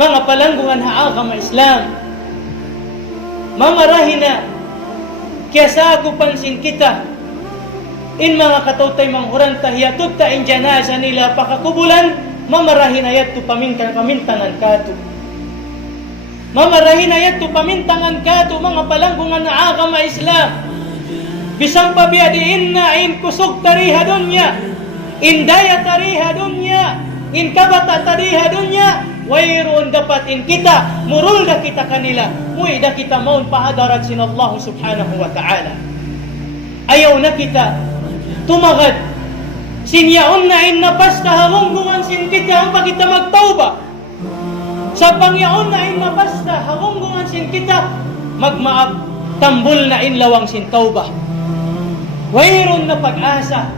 Mga palanggungan haaga ma Islam. Mamarahina, kaya sa ako pansin kita, in mga katautay manghuranta, hiyatod ta in janaza nila pakakubulan, mamarahin ayat to pamintangan kato. Mamarahin ayat to pamintangan kato, mga palanggungan na aga ma Islam. Bisang pabiadiin na in kusog tariha dunya, in daya tariha dunya, in kabata tariha dunya, wayroon dapat in kita, murul da kita kanila, mu'i da kita maun pahadarat sin Allah subhanahu wa ta'ala. Ayaw na kita tumagad, sinyaon na in napasta hangunggungan sin kita, ang pa kita magtauba. Sa pangyaon na in napasta hangunggungan sin kita, magmaab, tambol na in lawang sin tauba. Wayroon na pag-asa,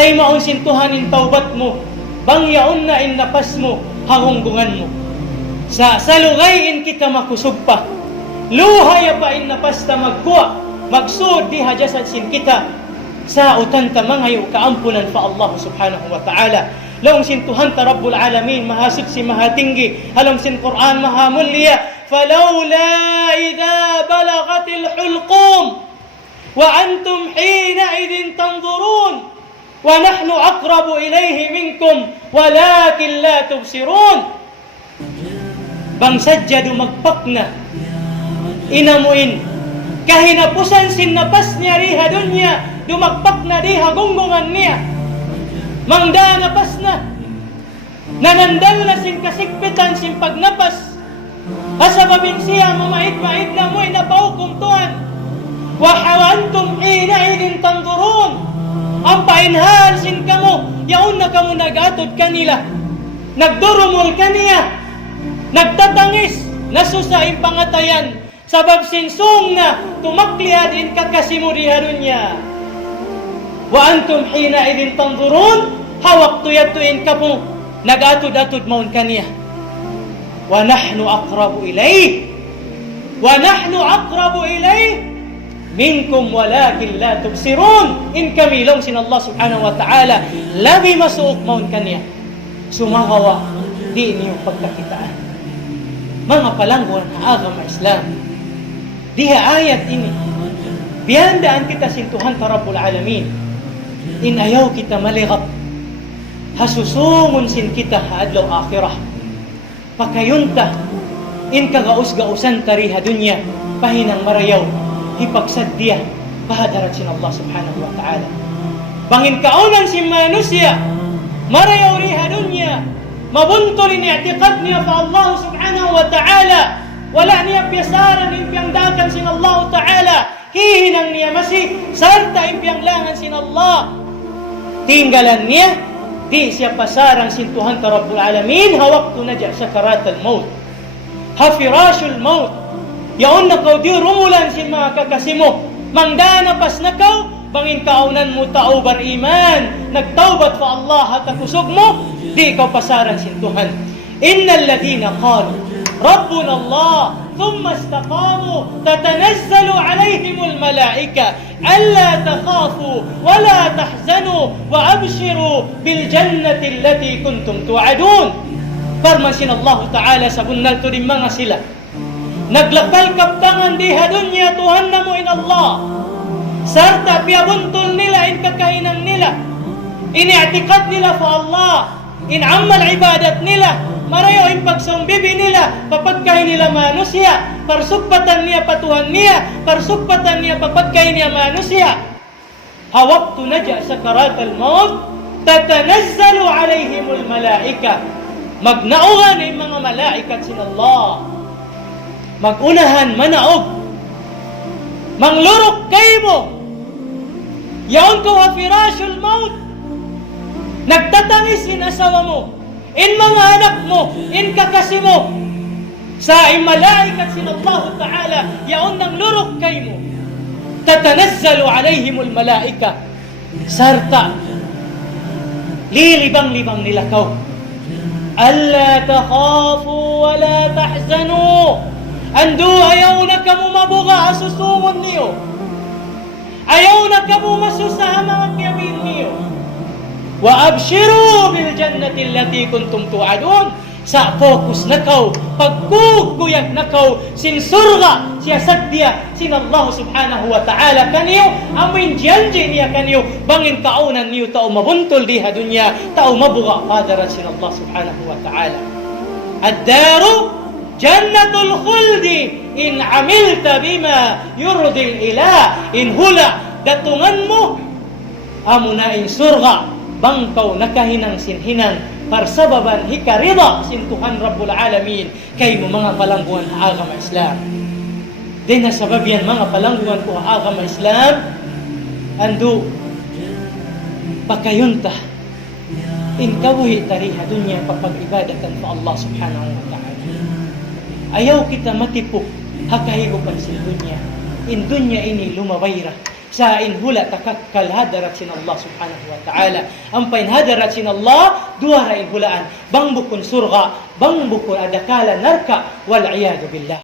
tay maun sin tuhanin taubat mo, bangyaon na in napas mo, hangunggungan mo. Sa lugayin kita makusog pa. Luhay pa in napasta magkuha. Magsud di hajasad sin kita. Sa utanta mangayo kaampunan pa Allah subhanahu wa ta'ala. Laong sin Tuhan ta Rabbul Alamin, mahasud si mahatinggi. Halong sin Quran mahamulya. Falawla idha balagatil hulqum. Wa antum hina idin tanzurun. وَنَحْنُ أَقْرَبُ إِلَيْهِ مِنْكُمْ وَلَكِنْ لَا تُبْصِرُونَ. Bang sadyado magpakna, inamuin, kahinapusan sin napas niya riha dunya, dumagpak na diha gunggungan niya. Mangda napas na, nanandal na sin kasikpitan sin pagnapas, asababing siya mamait-mait na mo'y napaukum tuhan. وَحَوَانْتُمْ حِينَئِذٍ تَنْظُرُونَ. Ang painhalsin kamo, yaon na kamo nagatod kanila, nagdurumol kaniya, nagtatangis, nasusaing pangatayan, sabab sinsung na tumakliadin kakasimuriharun niya. Wa antum hina idin tanzurun, hawak tuyat-tuin kamo, nagatod-atod maun kaniya. Wa nahnu aqrabu ilayh, wa nahnu aqrabu ilayh, minkum walakin la tubsirun. In kamilong sin Allah subhanahu wa ta'ala, labi masuok maun kaniya, sumahawa di inyong pagkakitaan. Mga palangguan na aga ma Islam, diha ayat ini bihandaan kita sin Tuhan ta Rabbul Alamin. In ayaw kita maligap, hasusungon sin kita haadlaw akhirah, pakayunta in kagaus-gausan tariha dunya, pahinang marayaw ipagsaddiya pahadarat sin Allah subhanahu wa ta'ala. Bangin kaunan si manusia, marayaw riha dunya, mabuntol in i'tiqad niya pa Allah subhanahu wa ta'ala, wala niya piyasaran impiyang dakan sin Allah ta'ala, hihinang niya masih, sarta impiyang langan sin Allah. Tinggalan niya, di siya pasarang sin Tuhan ta Rabbul Alamin, hawaktu naja sakaratul maut, hafirashul maut. Yaon na kaw di rumulan sin mga kakasimo, mangdana pas na kaw, bangin kaunan mo tao bar iman, nagtaubat fa Allah at kusog mo, di ikaw pasaran sin Tuhan. Innal ladina qalu Rabbuna Allah thumma istaqamu tatanazzalu alayhimul malaika alla takhafu wa la tahzanu wa abshiru bil jannati allati kuntum tu'adun. Farman sin Allah Ta'ala sa bunnal to din mga sila, naglakal kaptangan diha dunya, Tuhan na mo in Allah, sarta piyabuntol nila in kakainang nila, ini'atikad nila fa Allah, in amal ibadat nila, marayo in pagsumbibi nila, papagkain nila manusia, parsukpatan niya patuhan niya, parsukpatan niya papagkain niya manusia. Hawaktu naja sakaratul maut, tatanazzalu alayhimul malaika, magnauhan ay mga malaikat sin Allah, magunahan manaog, manglurok kayo mo, yaon ko hafirashul maut, nagtatangis in asawa mo, in mga anak mo, in kakasi mo, sa malaikat sin Allah Ta'ala, yaon nang lurok kayo mo, tatanazzalu alayhimul malaika, sarta lilibang-libang nila kaw, alla takhafu wa la tahzanu. Ando ayaw na kamo mabuga asusungon niyo, ayaw na kamo masusaha mga kiyamin niyo. Wa abshiru bil jannati allati kuntum tu'adun. sa fokus nakaw, pagkuguyag nakaw, sinsurga siya sadya, sin Allah subhanahu wa ta'ala kaniyo, amin janji niya kaniyo, bangin kaunan niyo, tao mabuntol diha dunya, tao mabuga padarat sin Allah subhanahu wa ta'ala. Ad-daru jannatul khuldi in amilta bima yurdil ilah, in hula datungan mo amo na in surga bangkaw nakahinang sinhinang parsababan hikarida sin Tuhan Rabbul Alamin kay mo mga palangguan agama Islam. Din na sabab yan mga palangguan ko agama Islam ando pakayunta in kawhi tariha dunya papag-ibadatan pa Allah subhanahu wa ta'ala. Ayaw kita matipok hakahigopan sa dunya. In dunya ini lumabayra. Sa inhula takakkal hadarat sin Allah subhanahu wa ta'ala. Ang painhadarat sin Allah, duwara inhulaan. Bang bukun surga, bang bukun adakala narka, wal iyadu billah.